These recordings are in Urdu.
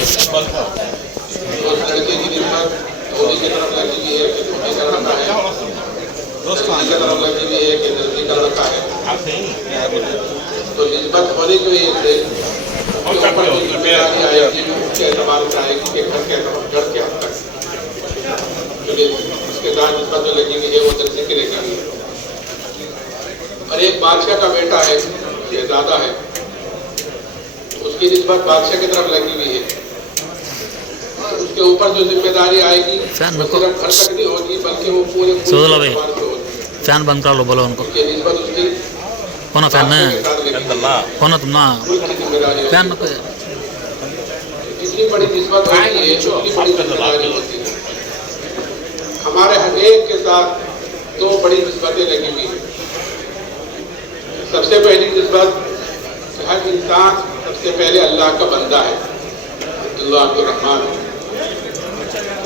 اس لڑکے کی نسبت دھونی کی طرف لگی ہوئی ہے کہ دھونی کر رکھا ہے، دھونی کی طرف لگی ہوئی ہے کہ دھونی کر رکھا ہے. تو نسبت ہونے کی وجہ سے اس کے اوپر جو ذمہ داری آئے گی اس کے اعتبار سے آئے گی کہ گھر کے اعتبار گھر کے حد تک اس کے ساتھ نسبت جو لگی ہوئی ہے وہ درجے کے لے کر. اور ایک بادشاہ کا بیٹا ہے، شہزادہ ہے، اس کی نسبت بادشاہ کی طرف لگی ہوئی ہے. اس کے اوپر جو ذمہ داری آئے گی وہ صرف گھر تک نہیں ہوگی بلکہ وہ پورے اعتبار سے ہوگی. فین بند کر لو، بولو ان کو کہ نسبت اس کی کون فین بادشاہ کے ساتھ لگی ہوئی ہے. کون تم نا ملک کی ذمہ داری فین ہوتی ہے. جتنی بڑی نسبت ہوتی ہے اتنی بڑی ذمہ داری ہوتی ہے. ہمارے ہر ایک کے ساتھ دو بڑی نسبتیں لگی ہوئی ہیں. سب سے پہلی نسبت کہ ہر انسان سب سے پہلے اللہ کا بندہ ہے، اللہ الرحمن.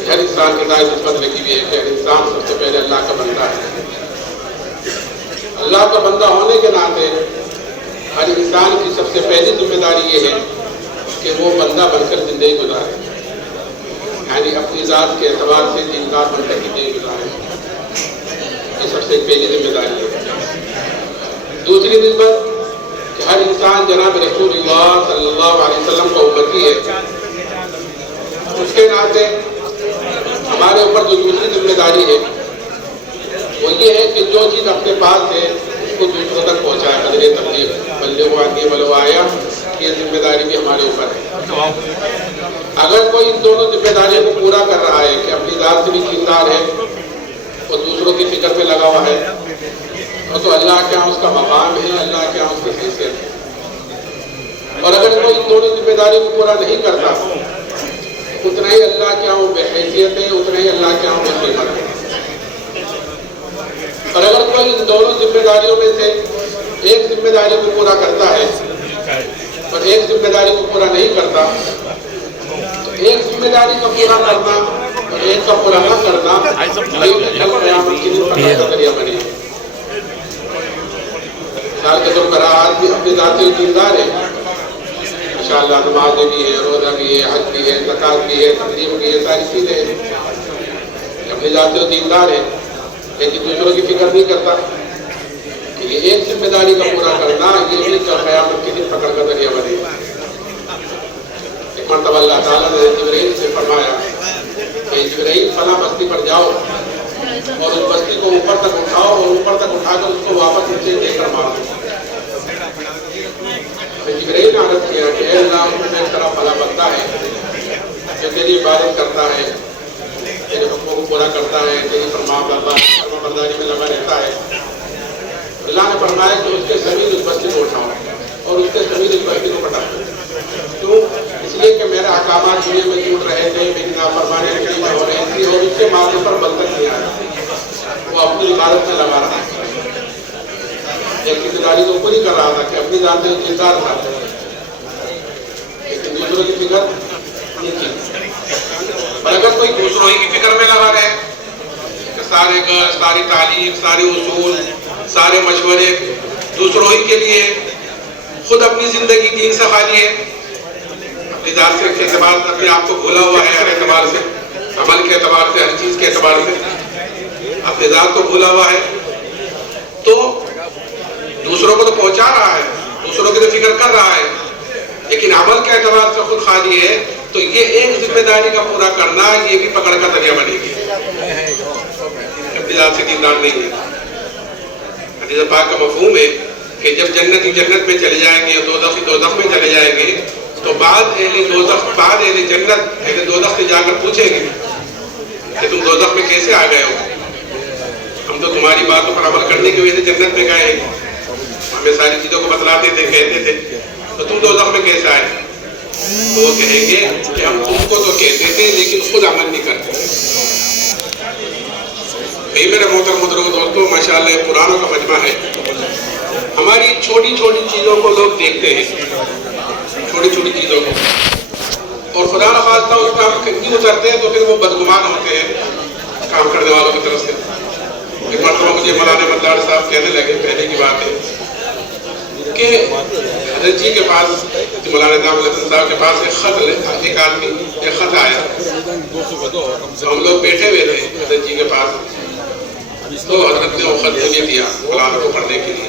ہر انسان کے ساتھ نسبت لگی ہوئی ہے کہ ہر انسان سب سے پہلے اللہ کا بندہ ہے. اللہ کا بندہ ہونے کے ناطے ہر انسان کی سب سے پہلی ذمہ داری یہ ہے کہ وہ بندہ بن کر زندگی گزارے، یعنی اپنی ذات کے اعتبار سے دیندار بن کر زندگی گزارے. یہ سب سے پہلی ذمہ داری ہے. دوسری نسبت کہ ہر انسان جناب رسول اللہ صلی اللہ علیہ وسلم کا امتی ہے. اس کے ناطے ہمارے اوپر جو دوسری ذمہ داری ہے وہ یہ ہے کہ جو چیز اپنے پاس ہے اس کو دوسروں تک پہنچائے. قدر تبلیغ بلغوا عنی ولو آیا، یہ ذمہ داری بھی ہمارے اوپر ہے. اگر کوئی ان دونوں ذمہ داریوں کو پورا کر رہا ہے کہ اپنی ذات سے بھی دیندار ہے اور دوسروں کی فکر میں لگا ہوا ہے، تو اللہ کے یہاں اس کا مقام ہے، اللہ کے یہاں اس کی حیثیت ہے. اور اگر کوئی ان دونوں ذمہ داریوں کو پورا نہیں کرتا اتنا ہی اللہ کے یہاں وہ بے حیثیت ہے، اتنا ہی اللہ کے یہاں وہ قیمت ہے. اور اگر کوئی ان دونوں ذمہ داریوں میں سے ایک ذمہ داری کو پورا کرتا ہے اور ایک ذمہ داری کو پورا نہیں کرتا، تو ایک ذمہ داری کو پورا کرنا اور ایک کا پورا نہ کرنا کل قیامت کے دن فقر کا ذریعہ بنے. مثال کے طور پر آدمی اپنی ذاتی دیندار ہے، ماشاءاللہ نمازیں بھی ہے، روزہ بھی ہے، حج بھی ہے، زکوٰۃ بھی ہے، تقریب بھی ہے، ساری چیزیں ہیں. اپنی ذاتی دیندار ہے لیکن دوسروں کی فکر نہیں کرتا. کہ یہ ایک ذمہ داری کا پورا کرنا یہ بھی کل قیامت کے دن پکڑ کا ذریعہ بنے. ایک مرتبہ اللہ تعالیٰ نے جبرائیل سے فرمایا کہ جبرائیل فلاں بستی پر جاؤ اور اس بستی کو اوپر تک اٹھاؤ اور اوپر تک اٹھا کر اس کو واپس نیچے دے کر مارو. جبرائیل نے عرض کیا کہ اے اللہ، میری طرح فلاں بندہ ہے جو تیری عبادت کرتا ہے، تیرے حکموں کو پورا کرتا ہے، تیری فرمانبرداری میں لگا رہتا ہے. اللہ نے فرمایا کہ اس کے زمین اس بستی کو اٹھاؤ اور اس کے زمین اس بستی کو پٹا دو. کیوں؟ اس لیے کہ میرے احکامات دنیا میں ٹوٹ رہے تھے، میری نافرمانیاں کلیمہ ہو رہی تھی اور اس کے ماتھے پر بلکت نہیں آ رہا. وہ اپنی عبادت میں لگا رہا ہے، ایک ذمہ داری تو پوری کر رہا تھا کہ اپنی ذات میں دیندار تھا لیکن دوسروں کی فکر نہیں کی. اور اگر کوئی دوسروں ہی کی فکر میں لگا رہے کہ سارے گھر، ساری تعلیم، سارے اصول، سارے مشورے دوسروں ہی کے لیے، خود اپنی زندگی دین سے خالی ہے، اپنی ذات سے اعتبار سے اپنے آپ کو بھولا ہوا ہے، ہر اعتبار سے، عمل کے اعتبار سے، ہر چیز کے اعتبار سے اپنی ذات کو بھولا ہوا ہے، تو دوسروں کو تو پہنچا رہا ہے، دوسروں کی تو فکر کر رہا ہے لیکن عمل کے اعتبار سے خود خالی ہے. تو یہ ایک ذمہ داری کا پورا کرنا یہ بھی پکڑ کا ذریعہ بنے گی. اپنی ذات سے دیندار نہیں ہے. حدیث پاک کا مفہوم ہے کہ جب جنتی جنت میں چلے جائیں گے، دوزخی دوزخ میں چلے جائیں گے، تو بعد اہل جنت اہل دوزخ سے جا کر پوچھیں گے کہ تم دوزخ میں کیسے آ گئے ہو؟ ہم تو تمہاری باتوں پر عمل کرنے کی وجہ سے جنت میں گئے ہیں، ہمیں ساری چیزوں کو بتلاتے تھے، کہتے تھے، تو تم دوزخ میں کیسے آئے؟ تو وہ کہیں گے کہ ہم تم کو تو کہتے تھے لیکن خود عمل نہیں کرتے. میرے محترم دوستوں، ماشاءاللہ قرآنوں کا مجمع ہے. ہماری چھوٹی چھوٹی چیزوں کو لوگ دیکھتے ہیں، چھوٹی چھوٹی چیزوں کو، اور خدا نخواستہ اس کام نہیں اترتے ہیں تو پھر وہ بدگمان ہوتے ہیں کام کرنے والوں کی طرف سے. ایک مرتبہ مجھے مولانا مدار صاحب کہنے لگے، پہلے کی بات ہے کہ حضرت جی کے پاس مولانا نظام الحسن صاحب کے پاس ایک آدمی ایک خط آیا. تو ہم لوگ بیٹھے ہوئے تھے حضرت جی کے پاس. تو حضرت نے وہ خط مجھے دیا مولانا کو پڑھنے کے لیے.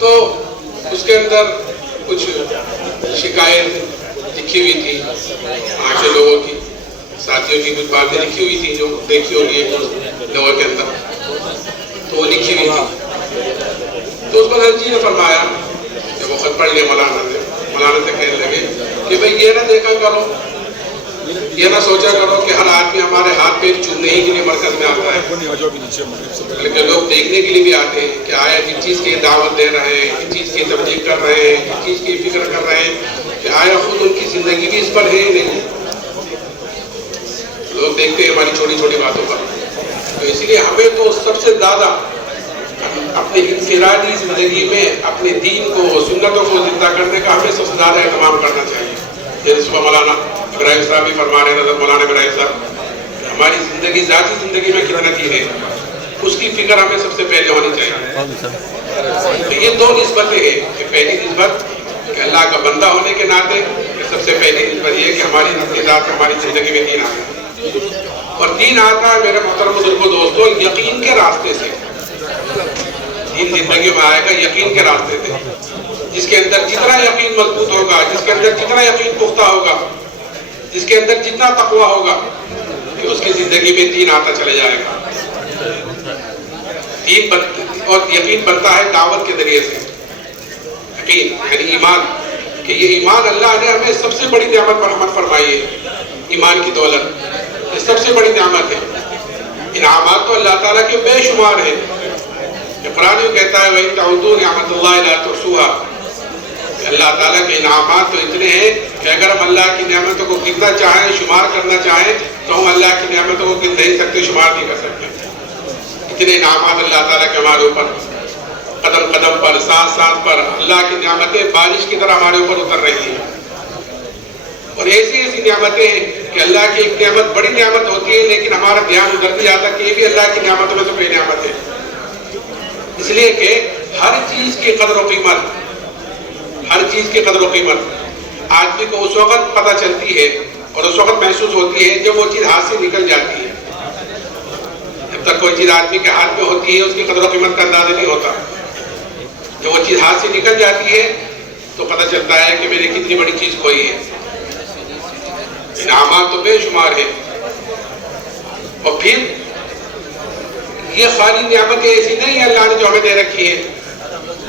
تو اس کے اندر کچھ شکایت لکھی ہوئی تھی وہاں کے لوگوں کی, ساتھیوں کی کچھ باتیں لکھی ہوئی تھی جو دیکھی ہوگی لوگوں کے اندر. تو وہ لکھی ہوئی تھی. تو اس کو حضرت جی نے فرمایا, جب وہ خط پڑھ لیا مولانا سے کہنے لگے کہ بھئی یہ نہ دیکھا کرو, یہ نہ سوچا کرو کہ ہر آدمی ہمارے ہاتھ پہ چومنے ہی کے لیے مرکز میں آتا ہے, بلکہ لوگ دیکھنے کے لیے بھی آتے ہیں کہ آیا جن چیز کی دعوت دے رہے ہیں, جن چیز کی تبلیغ کر رہے ہیں, جن چیز کی فکر کر رہے ہیں, کہ آیا خود ان کی زندگی بھی اس پر ہے ہی نہیں. لوگ دیکھتے ہیں ہماری چھوٹی چھوٹی باتوں پر. تو اس لیے ہمیں تو سب سے زیادہ اپنے انفرادی زندگی میں اپنے دین کو, سنتوں کو زندہ کرنے کا ہمیں سب سے زیادہ اہتمام کرنا چاہیے. جیسے صبح مولانا ابراہیم صاحب بھی فرما رہے ہیں, مولانا ابراہیم صاحب, ہماری زندگی ذاتی زندگی میں کتنا کی ہے اس کی فکر ہمیں سب سے پہلے ہونی چاہیے. تو یہ دو نسبتیں ہیں کہ پہلی نسبت کہ اللہ کا بندہ ہونے کے ناطے سب سے پہلی نسبت یہ کہ ہماری اپنی ذات ہماری زندگی میں دین آتا ہے. اور دین آتا ہے میرے محترم بزرگوں دوستوں یقین کے راستے سے. دین زندگی میں آئے گا یقین کے راستے سے. جس کے اندر جتنا یقین مضبوط ہوگا, جس کے اندر جتنا یقین پختہ ہوگا, جس کے اندر جتنا تقویٰ ہوگا, کہ اس کی زندگی میں دین آتا چلے جائے گا. دین اور یقین بنتا ہے دعوت کے ذریعے سے. یقین یعنی ایمان, کہ یہ ایمان اللہ نے ہمیں سب سے بڑی نعمت مرحمت فرمائی ہے. ایمان کی دولت یہ سب سے بڑی نعمت ہے. انعامات تو اللہ تعالیٰ کے بے شمار ہیں. قرآن یہ کہتا ہے وَإِن تَعُدُّوا نِعْمَتَ اللَّهِ لَا تُحْصُوهَا, اللہ تعالیٰ کے انعامات تو اتنے ہیں کہ اگر ہم اللہ کی نعمتوں کو گننا چاہیں, شمار کرنا چاہیں, تو ہم اللہ کی نعمتوں کو گن نہیں سکتے, شمار نہیں کر سکتے. اتنے انعامات اللہ تعالیٰ کے ہمارے اوپر, قدم قدم پر, سانس سانس پر اللہ کی نعمتیں بارش کی طرح ہمارے اوپر اتر رہی ہیں. اور ایسی ایسی نعمتیں ہیں کہ اللہ کی ایک نعمت بڑی نعمت ہوتی ہے لیکن ہمارا دھیان ادھر نہیں جاتا کہ یہ بھی اللہ کی نعمتوں میں سے کوئی نعمت ہے. اس لیے کہ ہر چیز کی قدر و قیمت, ہر چیز کی قدر و قیمت آدمی کو اس وقت پتہ چلتی ہے اور اس وقت محسوس ہوتی ہے جب وہ چیز ہاتھ سے نکل جاتی ہے. جب تک کوئی چیز آدمی کے ہاتھ میں ہوتی ہے اس کی قدر و قیمت کا اندازہ نہیں ہوتا. جب وہ چیز ہاتھ سے نکل جاتی ہے تو پتہ چلتا ہے کہ میں نے کتنی بڑی چیز کھوئی ہے. انعامات تو بے شمار ہیں. اور پھر یہ خالی نعمتیں ایسی نہیں ہیں اللہ نے جو ہمیں دے رکھی ہے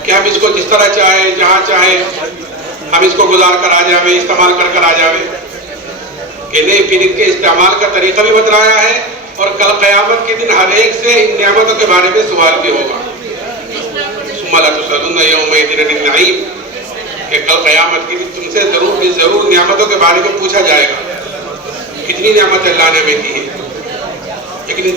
کہ ہم اس کو جس طرح چاہے, جہاں چاہے ہم اس کو گزار کر آ جائیں, استعمال کر آ جائیں. کہ نہیں, پھر ان کے استعمال کا طریقہ بھی بتلایا ہے اور کل قیامت کے دن ہر ایک سے ان نعمتوں کے بارے میں سوال بھی ہوگا. ثم لتسألن یومئذ عن النعیم, کہ کل قیامت کے دن تم سے ضرور نعمتوں کے بارے میں پوچھا جائے گا. کتنی نعمت اللہ نے ہمیں دی ہے, لیکن ان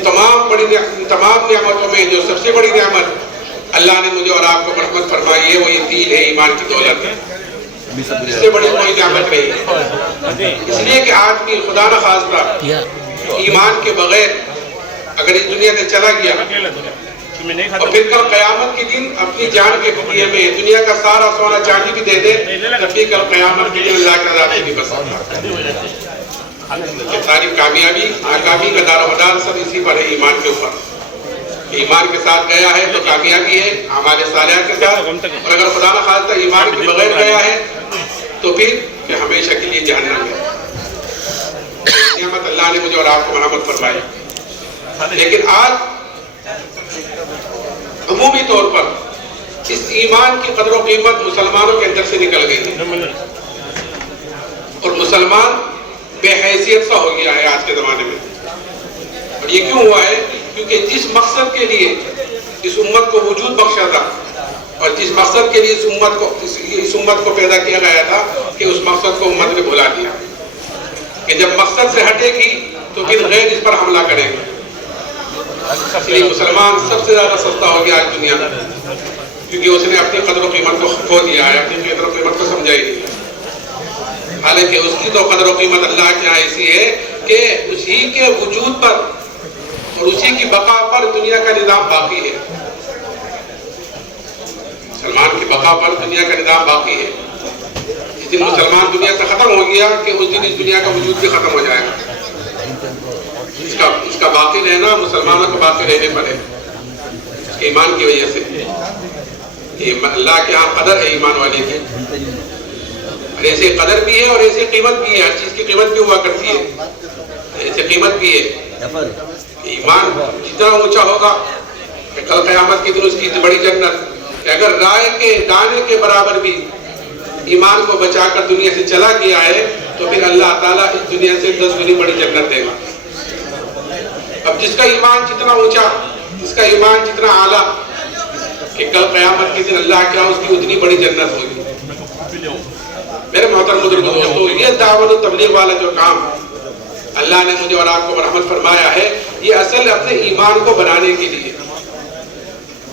تمام نعمتوں میں جو سب سے بڑی نعمت اللہ نے مجھے اور آپ کو مرحمت فرمائی ہے وہ یہ دین ہے, ایمان کی دولت ہے. اس سے بڑی کوئی نعمت نہیں ہے. اس لیے کہ آدمی خدا نہ خواستہ ایمان کے بغیر اگر اس دنیا سے چلا گیا اور پھر کل قیامت کے دن اپنی جان کے بدلے میں دنیا کا سارا سونا چاندی بھی دے دے, تب بھی کل قیامت کے دن اللہ کے عذاب سے نہیں بچ سکتا. یہ ساری کامیابی, ناکامی کا دار و مدار سب اسی پر ہے, ایمان کے اوپر. ایمان کے ساتھ گیا ہے تو کامیابی ہے, ہمارے صالحات کے ساتھ. اور اگر خدا نہ خواستہ ایمان کے بغیر گیا ہے تو پھر کہ ہمیشہ کے لیے جہنم ہے. نعمت اللہ نے مجھے اور آپ کو مرحمت فرمائی. لیکن آج عمومی طور پر اس ایمان کی قدر و قیمت مسلمانوں کے اندر سے نکل گئی ہے اور مسلمان بے حیثیت سا ہو گیا ہے آج کے زمانے میں. اور یہ کیوں ہوا ہے؟ کیونکہ جس مقصد کے لیے اس امت کو وجود بخشا تھا اور جس مقصد کے لیے اس امت کو پیدا کیا گیا تھا کہ اس مقصد کو امت نے بھلا دیا. کہ جب مقصد سے ہٹے گی تو پھر غیر اس پر حملہ کریں گے. اس لیے مسلمان سب سے زیادہ سستا ہو گیا آج دنیا میں, کیونکہ اس نے اپنی قدر و قیمت کو کھو دیا ہے, اپنی قدر و قیمت کو سمجھا ہی نہیں. حالانکہ اس کی تو قدر و قیمت اللہ کے یہاں ایسی ہے کہ اسی کے وجود پر اور اسی کی بقا پر دنیا کا نظام باقی ہے. مسلمان کی بقا پر دنیا کا نظام باقی ہے. جس دن مسلمان دنیا سے ختم ہو گیا کہ اس دن اس دنیا کا وجود بھی ختم ہو جائے گا. اس کا باقی رہنا مسلمانوں کو باقی رہنے پر ہے، اس کے ایمان کی وجہ سے. اللہ کے ہاں قدر ہے ایمان والے کی، اور ایسے قدر بھی ہے اور ایسے قیمت بھی ہے. ہر چیز کی قیمت بھی ہوا کرتی ہے، ایسے قیمت بھی ہے. ایمان جتنا اونچا ہوگا کہ کل قیامت کے دن اس کی بڑی جنت، کہ اگر رائے کے دانے کے برابر بھی ایمان کو بچا کر دنیا سے چلا گیا ہے تو پھر اللہ تعالیٰ اس دنیا سے 10 گنی بڑی جنت دے گا. اب جس کا ایمان جتنا اونچا، جس کا ایمان جتنا اعلیٰ، کہ کل قیامت کے دن اللہ کیا اس کی اتنی بڑی جنت ہوگی. میرے محترم بزرگوں، دوستو، یہ دعوت و تبلیغ والا جو کام اللہ نے مجھے اور آپ کو رحمت فرمایا ہے، یہ اصل اپنے ایمان کو بنانے کے لیے،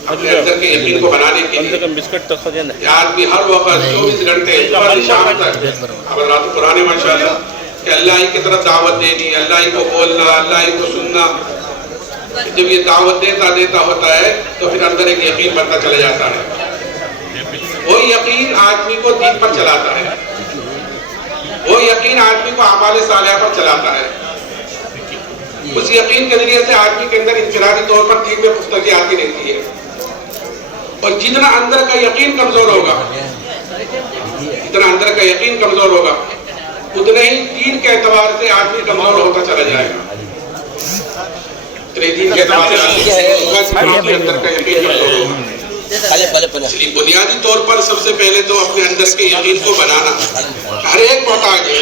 اپنے اندر کے یقین کو بنانے کے لیے. آدمی ہر وقت 24 گھنٹے صبح سے شام تک اب رات قرآن ماشاءاللہ کہ اللہ ہی کی طرف دعوت دینی، اللہ ہی کو بولنا، اللہ ہی کو سننا. جب یہ دعوت دیتا ہوتا ہے تو پھر اندر ایک یقین بنتا چلا جاتا ہے. وہ یقین آدمی کو دین پر چلاتا ہے، وہ یقین آدمی کو اعمال صالحہ پر چلاتا ہے. اس یقین کے ذریعے سے آدمی کے اندر انفرادی طور پر دین میں پختگی آتی رہتی ہے. اور جتنا اندر کا یقین کمزور ہوگا، جتنا اندر کا یقین کمزور ہوگا، اتنا ہی دین کے اعتبار سے آدمی کمزور ہوتا چلا جائے گا. دین کے اعتبار سے اندر کا یقین کمزور ہوگا. اس لیے بنیادی طور پر سب سے پہلے تو اپنے اندر کے یقین کو بنانا. ہر ایک محتاج ہے،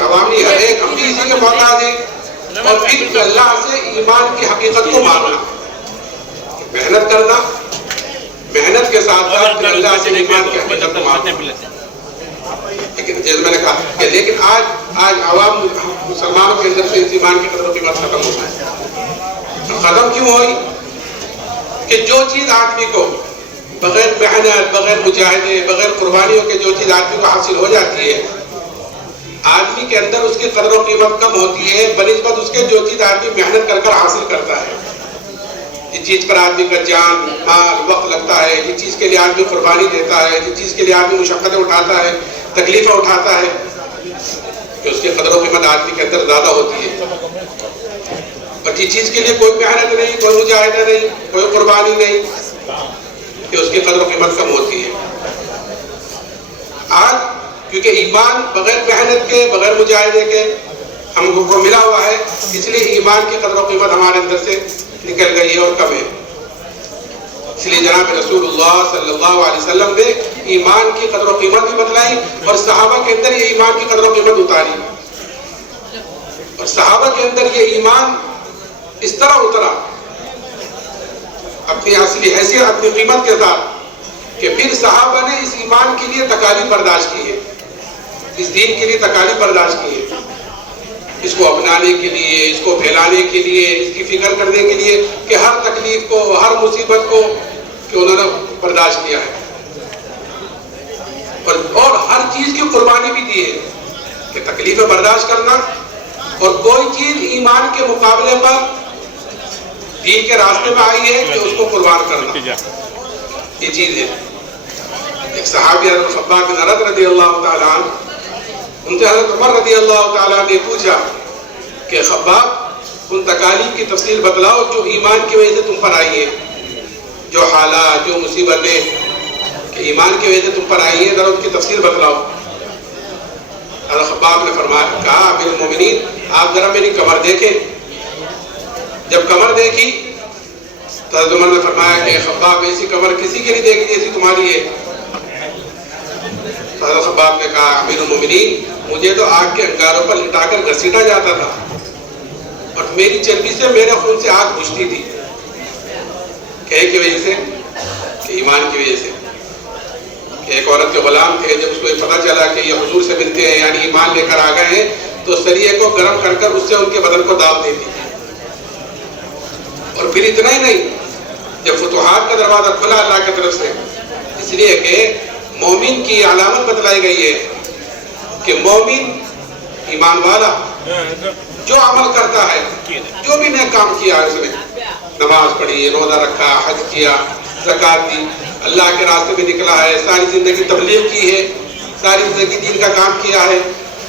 عوامی ہر ایک، ہم بھی اسی کے محتاج ہیں. اور پھر اللہ سے ایمان کی حقیقت کو ماننا، محنت کرنا، محنت کے ساتھ ساتھ اللہ سے ایمان کی حقیقت کو ماننا. لیکن جیسے میں نے کہا کہ لیکن آج عوام مسلمانوں کے اندر سے اس ایمان کی قدر و قیمت ختم ہو گئی. ختم کیوں ہوئی؟ کہ جو چیز آدمی کو بغیر محنت، بغیر مجاہدے، بغیر قربانیوں کے جو چیز آدمی کو حاصل ہو جاتی ہے، آدمی کے اندر اس کی قدر و قیمت کم ہوتی ہے بنسبت اس کے جو چیز آدمی محنت کر کر حاصل کرتا ہے. جس چیز پر آدمی کا جان، مال، وقت لگتا ہے، جس چیز کے لیے آدمی قربانی دیتا ہے، جس چیز کے لیے آدمی مشقتیں اٹھاتا ہے، تکلیفیں اٹھاتا ہے، کہ اس کی قدر و قیمت آدمی کے اندر زیادہ ہوتی ہے. اور جس چیز کے لیے کوئی محنت نہیں، کوئی مجاہدہ نہیں، کوئی قربانی نہیں، کہ اس کی قدر و قیمت کم ہوتی ہے. آج کیونکہ ایمان بغیر محنت کے، بغیر مجاہدے کے ہم کو ملا ہوا ہے، اس لیے ایمان کی قدر و قیمت ہمارے اندر سے نکل گئی ہے اور کم ہے. اس لیے جناب رسول اللہ صلی اللہ علیہ وسلم نے ایمان کی قدر و قیمت بھی بتلائی اور صحابہ کے اندر یہ ایمان کی قدر و قیمت اتاری. اور صحابہ کے اندر یہ ایمان اس طرح اترا اپنی اصلی حیثیت، اپنی قیمت کے ساتھ، کہ پھر صحابہ نے اس ایمان کے لیے تکالیف برداشت کی ہے، اس دین کے لیے تکالیف برداشت کی ہے. اس کو اپنانے کے لیے، اس کو پھیلانے کے لیے، اس کی فکر کرنے کے لیے کہ ہر تکلیف کو، ہر مصیبت کو کہ انہوں نے برداشت کیا ہے. اور ہر چیز کی قربانی بھی دی ہے کہ تکلیفیں برداشت کرنا، اور کوئی چیز ایمان کے مقابلے پر دین کے راستے میں آئی ہے کہ اس کو قربان کرنا، یہ چیز ہے. ایک صحابی حضرت خباب بن ارد رضی اللہ تعالیٰ عنہ، ان سے حضرت عمر رضی اللہ تعالیٰ نے پوچھا کہ خباب ان تکالیف کی تفصیل بتلاؤ جو ایمان کی وجہ سے تم پر آئی ہیں، جو حالات، جو مصیبتیں کہ ایمان کی وجہ سے تم پر آئی ہیں، ذرا ان کی تفصیل بتلاؤ. حضرت خباب نے فرمایا، کہا امیر المومنین آپ ذرا میری کمر دیکھیں. جب کمر دیکھی تو حضرت عمر نے فرمایا کہ خباب ایسی کمر کسی کے نہیں دیکھی جیسی تمہاری ہے. حضرت خباب نے کہا امیر المومنین مجھے تو آگ کے انگاروں پر لٹا کر گھسیٹا جاتا تھا اور میری چربی سے، میرے خون سے آگ بجھتی تھی. کہے کی وجہ سے؟ کہ ایمان کی وجہ سے. کہ ایک عورت کے غلام تھے، جب اس کو یہ پتہ چلا کہ یہ حضور سے ملتے ہیں، یعنی ایمان لے کر آ گئے ہیں، تو سریے کو گرم کر کر اس سے ان کے بدن کو داب دیتی. اور پھر اتنا ہی نہیں، جب فتوحات کا دروازہ کھلا اللہ کی طرف سے، اس لیے کہ مومن کی علامت بتلائی گئی ہے کہ مومن ایمان والا جو عمل کرتا ہے، جو بھی نیک کام کیا ہے، اس نے نماز پڑھی، روزہ رکھا، حج کیا، زکات دی، اللہ کے راستے میں نکلا ہے، ساری زندگی تبلیغ کی ہے، ساری زندگی دین کا کام کیا ہے،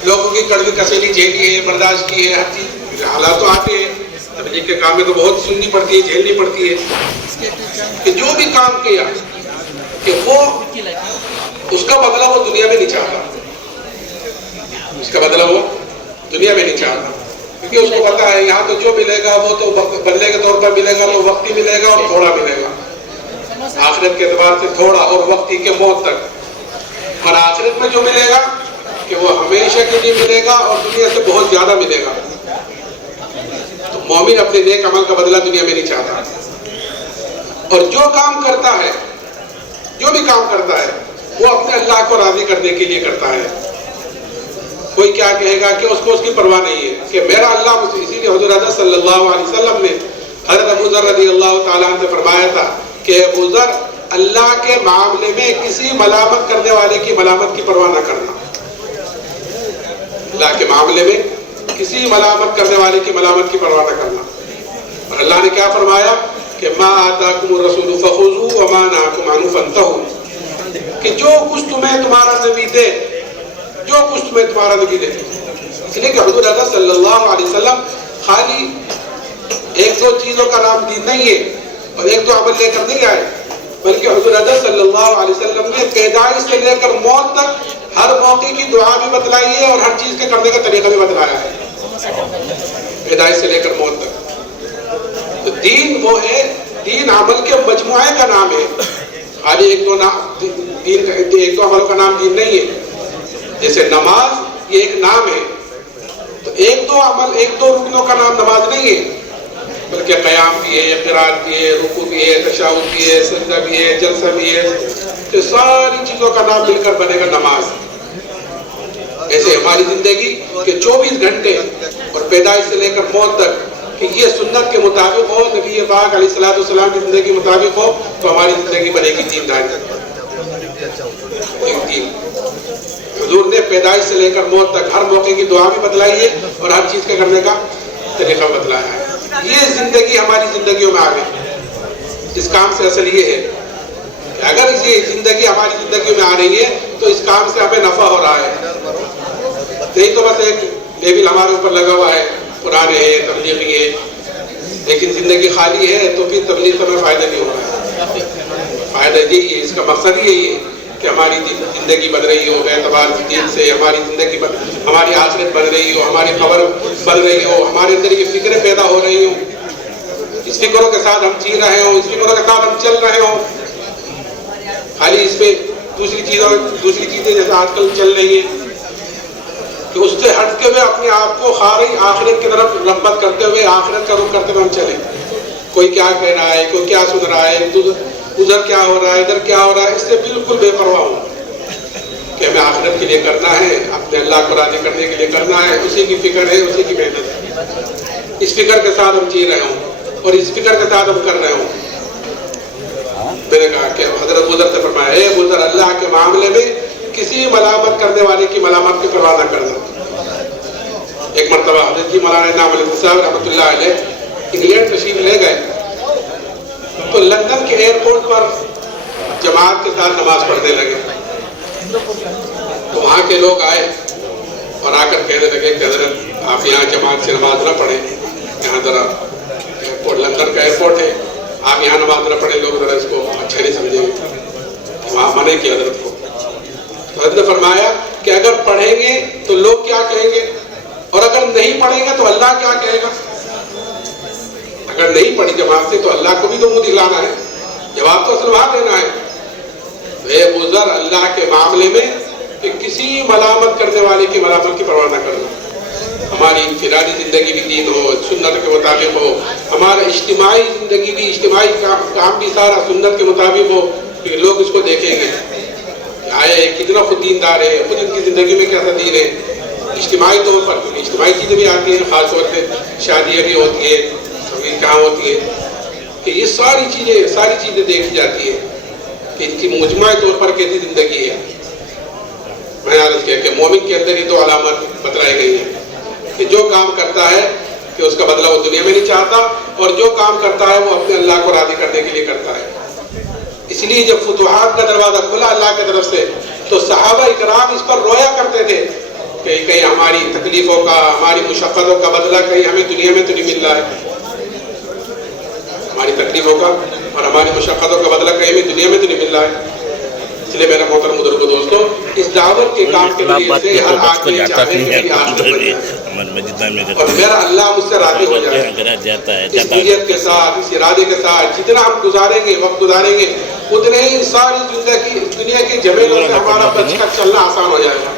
لوگوں کی کڑوی کسیلی جھیلی ہے، برداشت کی ہے، ہر چیز حالات تو آتے ہیں، تبلیغ کے کام میں تو بہت سننی پڑتی ہے، جھیلنی پڑتی ہے، کہ جو بھی کام کیا کہ وہ اس کا بدلہ وہ دنیا میں نہیں چاہتا، اس کا بدلہ وہ دنیا میں نہیں چاہتا، کیونکہ اس کو پتا ہے یہاں تو جو ملے گا وہ تو بدلے کے طور پر ملے گا، تو وقتی ملے گا اور تھوڑا ملے گا، آخرت کے اعتبار سے تھوڑا اور وقتی کے موت تک، اور آخرت میں جو ملے گا کہ وہ ہمیشہ کے لیے ملے گا اور دنیا سے بہت زیادہ ملے گا۔ تو مومن اپنے نیک عمل کا بدلہ دنیا میں نہیں چاہتا، اور جو کام کرتا ہے، جو بھی کام کرتا ہے وہ اپنے اللہ کو راضی کرنے کے لیے کرتا ہے۔ کوئی کیا کہے گا کہ اس کو اس کی پرواہ نہیں ہے کہ میرا اللہ مجھے، اسی لیے حضور اعظم صلی اللہ علیہ وسلم نے حضرت ابو ذر رضی اللہ تعالیٰ عنہ سے فرمایا تھا کہ ابو ذر، اللہ کے معاملے میں کسی ملامت کرنے والے کی ملامت کی پرواہ نہ کرنا، اللہ کے معاملے میں کسی ملامت کرنے والے کی ملامت کی پرواہ نہ کرنا۔ اور اللہ نے کیا فرمایا کہ ما آتاکم الرسول فخذوہ وما نہاکم عنہ فانتہوا، کہ جو کچھ تمہیں تمہارا نبی دے، جو کچھ تمہیں تمہارا نبی دے، اس لیے کہ حضور اعظم صلی اللہ علیہ وسلم خالی ایک دو چیزوں کا نام دین نہیں ہے اور ایک دو عمل لے کر نہیں آئے، بلکہ حضور اعظم صلی اللہ علیہ وسلم نے پیدائش سے لے کر موت تک ہر موقع کی دعا بھی بتلائی ہے اور ہر چیز کے کرنے کا طریقہ بھی بتلایا ہے، پیدائش سے لے کر موت تک۔ تو دین وہ ہے، دین عمل کے مجموعے کا نام ہے، خالی ایک دو عمل کا نام دین نہیں ہے۔ جیسے نماز یہ ایک نام ہے، تو ایک دو عمل، ایک دو رکنوں کا نام نماز نہیں ہے، بلکہ قیام بھی ہے، قرات بھی ہے، رکوع بھی ہے، تشہد بھی ہے، سجدہ بھی ہے، جلسہ بھی ہے، تو ساری چیزوں کا نام مل کر بنے گا نماز۔ ایسے ہماری زندگی کے 24 گھنٹے اور پیدائش سے لے کر موت تک کہ یہ سنت کے مطابق ہو، نبی پاک علیہ الصلوۃ والسلام کی زندگی کے مطابق ہو، تو ہماری زندگی بنے گی دینداری، ایک دین۔ حضور نے پیدائش سے لے کر موت تک ہر موقع کی دعا بھی بتلائی ہے اور ہر چیز کے کرنے کا طریقہ بتلایا ہے۔ یہ زندگی ہماری زندگیوں میں آ گئی۔ اس کام سے اصل یہ ہے کہ اگر یہ زندگی ہماری زندگیوں میں آ رہی ہے تو اس کام سے ہمیں نفع ہو رہا ہے، نہیں تو بس ایک لیبل ہمارے اوپر لگا ہوا ہے، قرآن ہے، تبلیغی ہے، لیکن زندگی خالی ہے تو پھر تبلیغ سے ہمیں فائدہ نہیں ہو رہا ہے۔ فائدہ یہی ہے، اس کا مقصد یہی ہے کہ ہماری زندگی بن رہی ہو بے اعتبار دین سے، ہماری زندگی ہماری آخرت بن رہی ہو، ہماری قبر بن رہی ہو، ہمارے اندر یہ فکریں پیدا ہو رہی ہوں، اس فکروں کے ساتھ ہم جی رہے ہوں، اس فکروں کے ساتھ ہم چل رہے ہوں۔ خالی اس پہ دوسری چیزیں جیسے آج کل چل رہی ہیں کہ اس سے ہٹ کے ہوئے اپنے آپ کو خالی آخرت کی طرف رغبت کرتے ہوئے، آخرت کا رخ کرتے ہوئے ہم چلیں۔ کوئی کیا کہہ رہا ہے، کوئی کیا سن رہا ہے، ادھر کیا ہو رہا ہے، ادھر کیا ہو رہا ہے، اس سے بالکل بے پرواہ ہوں کہ ہمیں آخرت کے لیے کرنا ہے، اپنے اللہ کو راضی کرنے کے لیے کرنا ہے، اسی کی فکر ہے، اسی کی محنت ہے، اس فکر کے ساتھ ہم جی رہے ہوں اور اس فکر کے ساتھ ہم کر رہے ہوں۔ میں نے کہا کہ حضرت ابو ذر سے فرمایا، اے ابو ذر، اللہ کے معاملے میں کسی ملامت کرنے والے کی ملامت کی پرواہ نہ کرنا۔ ایک مرتبہ حضرت جی مولانا انعام علی صاحب رحمۃ اللہ علیہ انگلینڈ تشریف لے گئے تو لندن کے ایئرپورٹ پر جماعت کے ساتھ نماز پڑھنے لگے، تو وہاں کے لوگ آئے اور آ کر کہنے لگے کہ حضرت آپ یہاں جماعت سے نماز نہ پڑھیں، یہاں ذرا ایئرپورٹ لندن کا ایئرپورٹ ہے، آپ یہاں نماز نہ پڑھیں، لوگ ذرا اس کو اچھا نہیں سمجھیں گے، وہاں منع کیا حضرت کو۔ تو حضرت نے فرمایا کہ اگر پڑھیں گے تو لوگ کیا کہیں گے، اور اگر نہیں پڑھیں گے تو اللہ کیا کہے گا؟ اگر نہیں پڑھی جماعت سے تو اللہ کو بھی تو منہ دکھلانا ہے، جواب تو اصل وہاں دینا ہے۔ اے ابو ذر، اللہ کے معاملے میں کہ کسی ملامت کرنے والے کی ملامت کی پرواہ نہ کرنا۔ ہماری انفرادی زندگی بھی دین ہو، سنت کے مطابق ہو، ہمارا اجتماعی زندگی بھی، اجتماعی کام بھی سارا سنت کے مطابق ہو، کہ لوگ اس کو دیکھیں گے کہ آئے کتنا خود دیندار ہے، خود ان کی زندگی میں کیسا دین ہے۔ اجتماعی طور پر اجتماعی چیزیں بھی آتی ہیں، خاص طور سے شادیاں بھی ہوتی ہیں، کہاں ہوتی ہے کہ یہ ساری چیزیں دیکھی جاتی ہیں کہ ان کی مجموعی طور پر کیسی زندگی ہے۔ میں عرض کیا کہ مومن کے اندر یہ دو علامت بتلائی گئی ہیں کہ جو کام کرتا ہے کہ اس کا بدلہ وہ دنیا میں نہیں چاہتا، اور جو کام کرتا ہے وہ اپنے اللہ کو راضی کرنے کے لیے کرتا ہے۔ اس لیے جب فتوحات کا دروازہ کھلا اللہ کی طرف سے تو صحابہ اکرام اس پر رویا کرتے تھے کہ کہیں ہماری تکلیفوں کا ہماری مشقتوں کا بدلہ کہیں ہمیں دنیا میں تو نہیں مل رہا ہے، ہماری تکلیفوں کا اور ہماری مشقتوں کا بدلہ کہیں ہمیں دنیا میں تو نہیں مل رہا ہے۔ اس لیے میرا محترم بزرگوں دوستو، اس دعوت کے کام کے ذریعے سے ہر آدمی چاہے کہ میری آخرت بن جائے اور میرا اللہ مجھ سے راضی ہو جائے۔ اس نیت کے ساتھ، اس ارادے کے ساتھ جتنا ہم گزاریں گے، وقت گزاریں گے، اتنے ہی ساری زندگی دنیا کے جھمیلوں سے ہمارا بچ کر چلنا آسان ہو جائے گا۔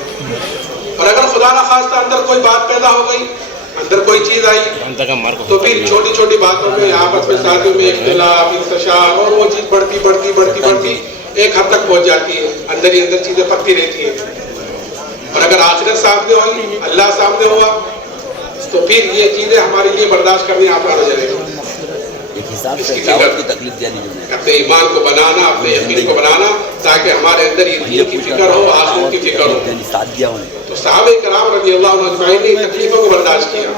اور اگر خدا نہ خواستہ اندر کوئی بات پیدا ہو گئی، اندر کوئی چیز آئی، تو پھر چھوٹی چھوٹی باتوں میں آپس میں ساتھیوں میں اختلاف، انتشار اور وہ چیز بڑھتی ایک حد تک پہنچ جاتی ہے، اندر ہی اندر چیزیں پکتی رہتی ہیں۔ اور اگر آخرت سامنے ہوئی، اللہ سامنے ہوا، تو پھر یہ چیزیں ہمارے لیے برداشت کرنی آسان ہو جائے گی۔ ایک حساب سے دعوت کی تکلیف دینی جو ہے اپنے ایمان کو بنانا، اپنے یقین کو بنانا، تاکہ ہمارے اندر یہ دین کی فکر ہو، آخرت کی فکر ہو۔ ساتھ دیا انہیں تو صحابہ کرام رضی اللہ عنہ اجمعین نے تکلیفوں کو برداشت کیا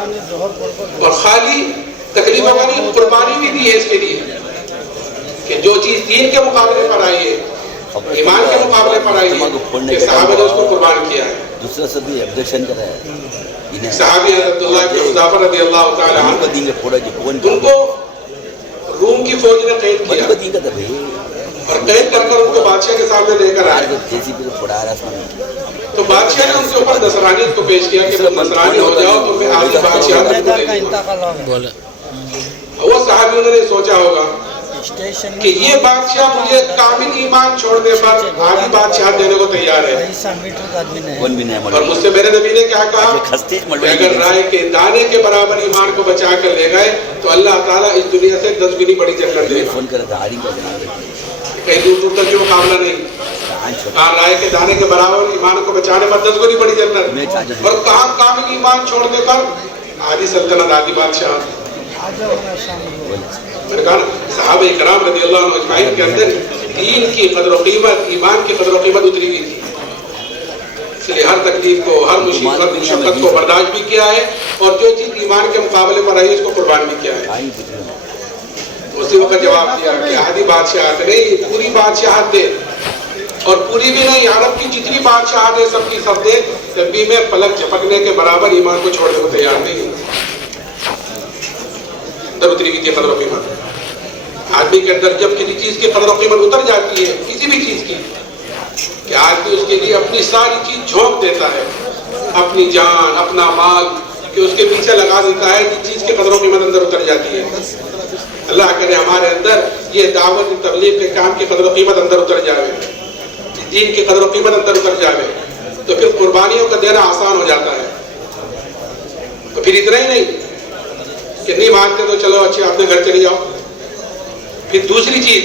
اور خالی تکلیفوں کا نہیں، قربانی بھی دی ہے اس کے لیے کہ جو چیز دین کے مقابلے پر آئی ہے، ایمان کے مقابلے پر آئی ہے، کہ صحابہ نے اس کو قربان کیا ہے۔ دوسرا سب بھی ابجیکشن کر رہا ہے صحابی حضرت اللہ کے حذیفہ رضی اللہ تعالی عنہ، ان کو روم کی فوج نے قید کیا اور قید کر کر ان کو بادشاہ کے سامنے لے کر آئے، تو بادشاہ نے ان کے اوپر نصرانیت کو پیش کیا کہ تم نصرانی ہو جاؤ تو میں آج بادشاہ کو دے دوں گا۔ بولے وہ صحابیوں نے سوچا ہوگا کہ یہ بادشاہ مجھے کامل ایمان چھوڑنے پر آدھی بادشاہ دینے کو تیار ہے، اور مجھ سے میرے نبی نے کیا کہا کہ اگر رائے کے دانے کے برابر ایمان کو بچا کر لے گئے تو اللہ تعالیٰ اس دنیا سے 10 گنی بڑی جنت دے گا۔ کہیں دور دور تک جو مقابلہ نہیں، کہاں رائے کے دانے کے برابر ایمان کو بچانے پر 10 گنی بڑی جنت، اور کہاں کامل ایمان چھوڑنے پر آدھی سلطنت، آدھی بادشاہ۔ میں نے کہا صحابہ کرام رضی اللہ عنہ اجمعین کے اندر دین کی قدر و قیمت، ایمان کی قدر و قیمت اتری ہوئی تھی، اس لیے ہر تکلیف کو، ہر مشقت کو برداشت بھی کیا ہے، اور جو چیز ایمان کے مقابلے پر آئی اس کو قربان بھی کیا ہے۔ اسی وقت جواب دیا کہ آدھی بادشاہت نہیں، پوری بادشاہت دے، اور پوری بھی نہیں، عرب کی جتنی بادشاہت ہے سب کی سب دے، جب بھی میں پلک جھپکنے کے برابر ایمان کو چھوڑنے کو تیار نہیں ہوں۔ اتری ہوئی کی قدر و قیمت، آدمی کے اندر جب کسی چیز کی قدر و قیمت اتر جاتی ہے، کسی بھی چیز کی، کہ آدمی اس کے لیے اپنی ساری چیز جھونک دیتا ہے، اپنی جان، اپنا مال، کہ اس کے پیچھے لگا دیتا ہے، جس چیز کی قدر و قیمت اندر اتر جاتی ہے۔ اللہ کرے ہمارے اندر یہ دعوت تبلیغ کے کام کی قدر و قیمت اندر اتر جائے، دین کی قدر و قیمت اندر اتر جائے، تو پھر قربانیوں کا دینا آسان ہو جاتا ہے۔ تو پھر اتنا ہی نہیں کہ نہیں مانتے تو چلو اچھے اپنے گھر چلے جاؤ، پھر دوسری چیز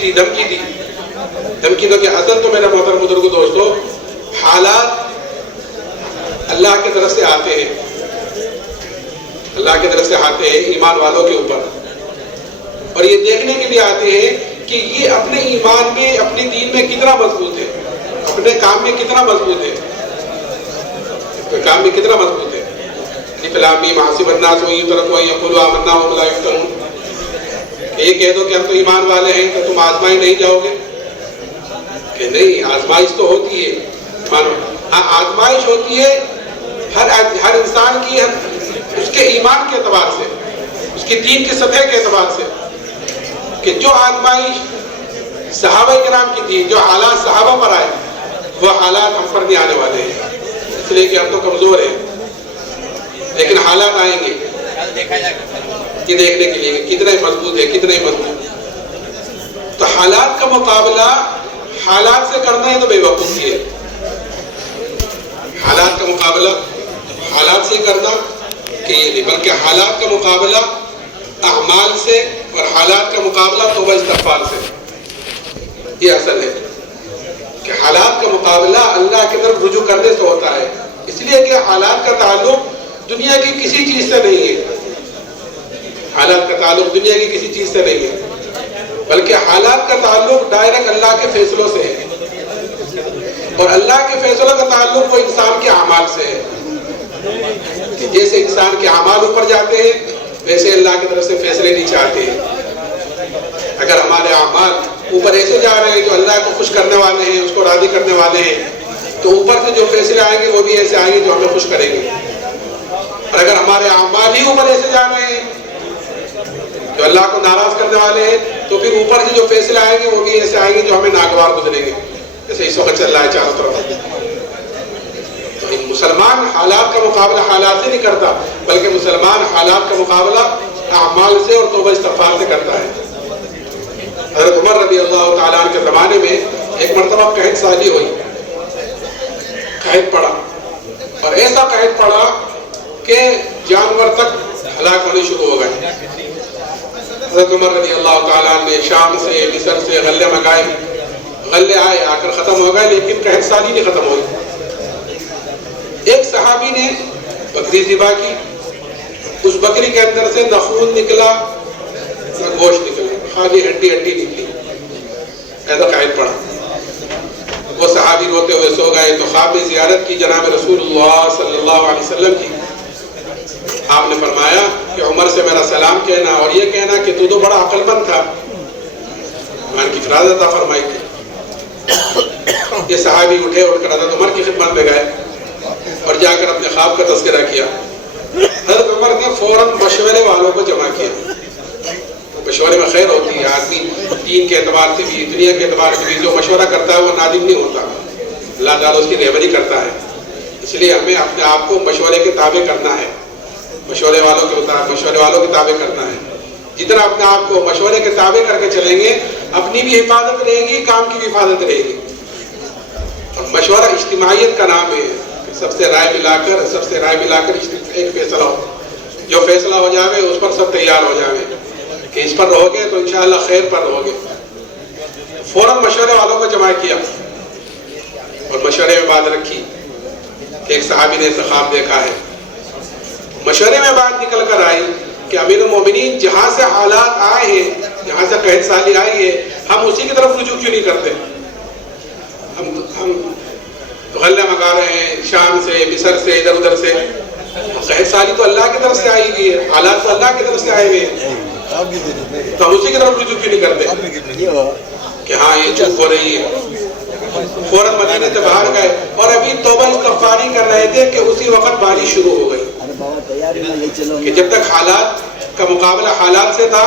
تھی، دھمکی دی۔ دھمکی تو کہ اصل تو میرا محترم بزرگوں دوستو، حالات اللہ کی طرف سے آتے ہیں، اللہ کی طرف سے آتے ہیں ایمان والوں کے اوپر، اور یہ دیکھنے کے لیے آتے ہیں کہ یہ اپنے ایمان میں، اپنے دین میں کتنا مضبوط ہے، اپنے کام میں کتنا مضبوط ہے، اپنے کام میں کتنا مضبوط ہے۔ حسب الناس ان یترکوا ان یقولوا آمنا وهم لا یفتنون، یہ کہہ دو کہ ہم تو ایمان والے ہیں تو تم آزمائی نہیں جاؤ گے، کہ نہیں، آزمائش تو ہوتی ہے، آزمائش ہوتی ہے ہر انسان کی، اس کے ایمان کے اعتبار سے، اس کی دین کی سطح کے اعتبار سے، کہ جو آزمائش صحابہ کرام کی تھی، جو حالات صحابہ پر آئے، وہ حالات ہم پر نہیں آنے والے ہیں، اس لیے کہ ہم تو کمزور ہیں، لیکن حالات آئیں گے یہ دیکھنے کے لیے کہ کتنا ہی مضبوط ہے، کتنا ہی مضبوط۔ تو حالات کا مقابلہ حالات سے کرنا ہے تو بے وقوفی ہے، حالات کا مقابلہ حالات سے کرنا کہ یہ نہیں، بلکہ حالات کا مقابلہ اعمال سے، اور حالات کا مقابلہ توبہ استغفار سے، یہ اصل ہے کہ حالات کا مقابلہ اللہ کی طرف رجوع کرنے سے ہوتا ہے، اس لیے کہ حالات کا تعلق دنیا کی کسی چیز سے نہیں ہے، حالات کا تعلق دنیا کی کسی چیز سے نہیں ہے، بلکہ حالات کا تعلق ڈائریکٹ اللہ کے فیصلوں سے ہے، اور اللہ کے فیصلوں کا تعلق وہ انسان کے اعمال سے ہے، کہ جیسے انسان کے اعمال اوپر جاتے ہیں ویسے اللہ کی طرف سے فیصلے نیچے آتے ہیں۔ اگر ہمارے اعمال اوپر ایسے جا رہے ہیں جو اللہ کو خوش کرنے والے ہیں، اس کو راضی کرنے والے ہیں، تو اوپر سے جو فیصلے آئیں گے وہ بھی ایسے آئیں گے جو ہمیں خوش کریں گے. اور اگر ہمارے اعمال ہی اوپر ایسے جا رہے ہیں جو اللہ کو ناراض کرنے والے ہیں، تو پھر اوپر سے جو فیصلے آئیں گے وہ بھی ایسے آئیں گے جو ہمیں ناگوار گزریں گے، جیسے اس وقت چل رہا ہے چاروں طرف. تو مسلمان حالات کا مقابلہ حالات سے نہیں کرتا، بلکہ مسلمان حالات کا مقابلہ اعمال سے اور توبہ استغفار سے کرتا ہے. حضرت عمر رضی اللہ تعالیٰ عنہ کے زمانے میں ایک مرتبہ قحط سالی ہوئی، قحط پڑا، اور ایسا قحط پڑا کہ جانور تک ہلاک ہونے شروع ہو گئے. حضرت عمر رضی اللہ تعالیٰ عنہ نے شام سے مصر سے غلے منگائے، غلے آئے، آ کر ختم ہو گئے، لیکن قحط سالی نہیں ختم ہوئی. ایک صحابی نے بکری ذبح کی، اس بکری کے اندر سے نہ خون نکلا نہ گوشت نکلا، خالی ہڈی ہڈی نکلی. ایسا قحط پڑا. وہ صحابی روتے ہوئے سو گئے تو خواب میں زیارت کی جناب رسول اللہ صلی اللہ علیہ وسلم کی. آپ نے فرمایا کہ عمر سے میرا سلام کہنا اور یہ کہنا کہ تو بڑا عقل مند تھا. ایمان کی فراز عطا فرمائی تھی. یہ صحابی اٹھے، اٹھ کر حضرت عمر کی خدمت میں گئے اور جا کر اپنے خواب کا تذکرہ کیا. حضرت عمر نے فوراً مشورے والوں کو جمع کیا. مشورے میں خیر ہوتی ہے، آدمی دین کے اعتبار سے بھی دنیا کے اعتبار سے بھی جو مشورہ کرتا ہے وہ نادم نہیں ہوتا، اللہ تعالیٰ اس کی رہبری کرتا ہے. اس لیے ہمیں اپنے آپ کو مشورے کے تابع کرنا ہے، مشورے والوں کے تابع کرنا ہے. جتنا اپنے آپ کو مشورے کے تابع کر کے چلیں گے، اپنی بھی حفاظت رہے گی، کام کی بھی حفاظت رہے گی. اور مشورہ اجتماعیت کا نام ہے. سب سے رائے ملا کر ایک فیصلہ ہو، جو فیصلہ ہو جاوے اس پر سب تیار ہو جاوے کہ اس پر رہو گے تو انشاءاللہ خیر پر رہو گے. فوراً مشورے والوں کو جمع کیا اور مشورے میں بات رکھی کہ ایک صحابی نے ایسا خواب دیکھا ہے. مشورے میں بات نکل کر آئی کہ امیر المومنین جہاں سے حالات آئے ہیں، جہاں سے قحط سالی آئی ہے، ہم اسی کی طرف رجوع کیوں نہیں کرتے؟ ہم غلے منگا رہے ہیں شام سے مصر سے ادھر ادھر سے. قحط سالی تو اللہ کی طرف سے آئی ہوئی ہے، حالات تو اللہ کی طرف سے آئے ہوئے ہیں، تو ہم اسی کی طرف رجوع کیوں نہیں کرتے کہ ہاں یہ چپ ہو رہی ہے. فوراً مدینے سے باہر گئے اور ابھی توبہ استغفاری کر رہے تھے کہ اسی وقت بارش شروع ہو گئی. کہ جب تک حالات کا مقابلہ حالات سے تھا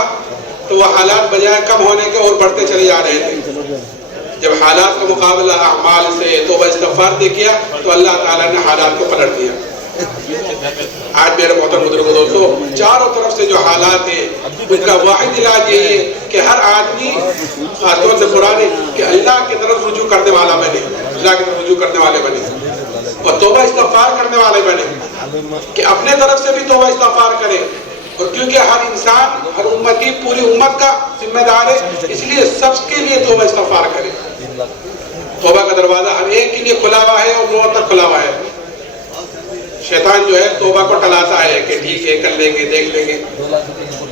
تو وہ حالات بجائے کم ہونے کے اور بڑھتے چلے جا رہے تھے. جب حالات کا مقابلہ اعمال سے توبہ استغفار سے کیا تو اللہ تعالیٰ نے حالات کو پلٹ دیا. آج میرے محترم بزرگوں دوستو، چاروں طرف سے جو حالات ہیں ان کا واحد علاج یہ ہے کہ ہر آدمی خاص طور سے قرآن کہ اللہ کی طرف رجوع کرنے والا بنے، اللہ کی طرف رجوع کرنے والے بنے اور توبہ استغفار کرنے والے بنے، کہ اپنے طرف سے بھی توبہ استغفار کرے. اور کیونکہ ہر انسان، ہر امتی، پوری امت کا ذمہ دار ہے، اس لیے سب کے لیے توبہ استغفار کرے. توبہ کا دروازہ ہر ایک کے لیے کھلا ہوا ہے اور موت تک کھلا ہوا ہے. شیطان جو ہے توبہ کو ٹلاتا ہے کہ ٹھیک ہے کر لیں گے، دیکھ لیں گے،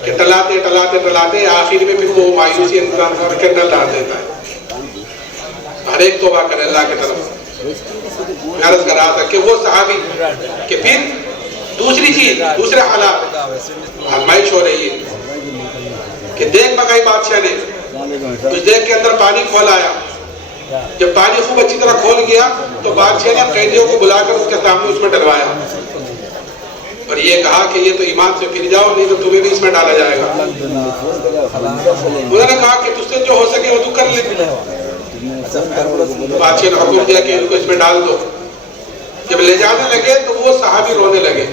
کہ ٹلاتے آخر میں پھر وہ مایوسی انسان کر کے ڈال دیتا ہے. ہر ایک توبہ کرے اللہ کی طرف. میں عرض کر رہا تھا کہ وہ صحابی کہ پھر دوسری چیز، دوسرے حالات آزمائش ہو رہی ہے کہ دیکھ بگائی بادشاہ نے اس دیکھ کے اندر پانی کھول آیا. جب پانی خوب اچھی طرح کھول گیا تو بادشاہ نے قیدیوں کو بلا کر اس کے سامنے اس میں ڈلوایا اور یہ کہا کہ یہ تو ایمان سے پھر جاؤ نہیں تو تمہیں بھی اس میں ڈالا جائے گا. انہوں نے کہا کہ تجھ سے جو ہو سکے وہ تو کر لے. بادشاہ نے حکم دیا کہ ان کو اس میں ڈال دو. جب لے جانے لگے تو وہ صحابی رونے لگے.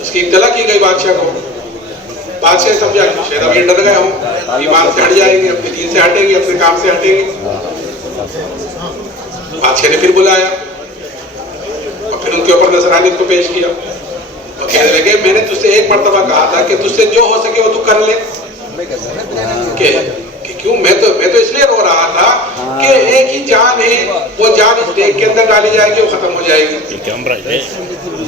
اس کی اطلاع کی گئی بادشاہ کو. بادشاہ سمجھا کہ شاید اب یہ ڈر گئے ہوں، ایمان سے ہٹ جائیں گے، اپنے دین سے ہٹیں گے، اپنے کام سے ہٹیں گے. بادشاہ نے پھر بلایا اور پھر ان کے اوپر نصرانیت کو پیش کیا اور کہنے لگے میں نے تجھ سے ایک مرتبہ کہا تھا کہ تجھ سے جو ہو سکے وہ تو کر لے. کہ کیوں؟ میں تو اس لیے رو رہا تھا کہ ایک ہی جان ہے، وہ جان اس دیگ کے اندر ڈالی جائے گی، وہ ختم ہو جائے گی.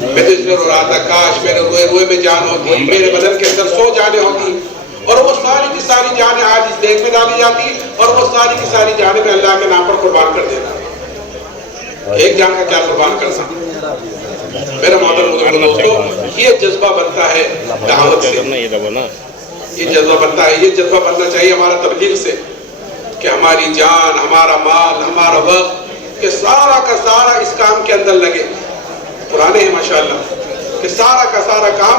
میں تو اس لیے رو رہا تھا کاش میرے روئے میں جان ہوتی، میرے بدن کے اندر 100 جانیں ہوتی اور وہ ساری کی ساری جانیں آج اس دیگ میں ڈالی جاتی اور وہ ساری کی ساری جانیں میں اللہ کے نام پر قربان کر دیتا. ایک جان کا کیا قربان کر سکتا؟ میرے محترم دوستو، یہ جذبہ بنتا ہے دعوت سے. یہ جذبہ بنتا ہے. یہ جذبہ بننا چاہیے ہمارا تبلیغ سے کہ ہماری جان، ہمارا مال، ہمارا وقت، کہ سارا کا سارا اس کام کے اندر لگے. پرانے ہیں ماشاءاللہ کہ سارا کا سارا کام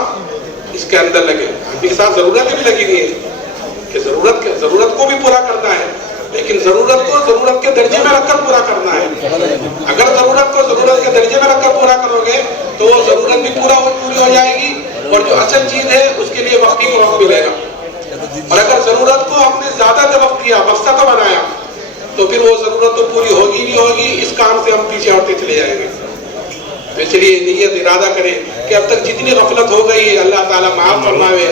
اس کے اندر لگے. ابھی کے ساتھ ضرورتیں بھی لگی ہوئی ہیں کہ ضرورت کو بھی پورا کرنا ہے، لیکن ضرورت کو ضرورت کے درجے میں رکھ کر پورا کرنا ہے. اگر ضرورت کو ضرورت کے درجے میں رکھ کر پورا کرو گے تو وہ ضرورت بھی پوری ہو جائے گی، اور جو اصل چیز ہے اس کے لیے وقتی کو وقت ملے گا. اور اگر ضرورت کو ہم نے زیادہ وقت دیا، مقصد بنایا، تو پھر وہ ضرورت تو پوری ہوگی نہیں ہوگی، اس کام سے ہم پیچھے ہٹتے چلے جائیں گے. تو اس لیے نیت ارادہ کریں کہ اب تک جتنی غفلت ہو گئی ہے اللہ تعالیٰ معاف فرماوے.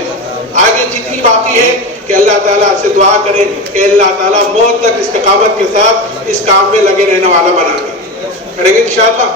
آگے جتنی باقی ہے کہ اللہ تعالیٰ سے دعا کریں کہ اللہ تعالیٰ موت تک استقامت کے ساتھ اس کام میں لگے رہنے والا بنا دے. کریں گے انشاءاللہ.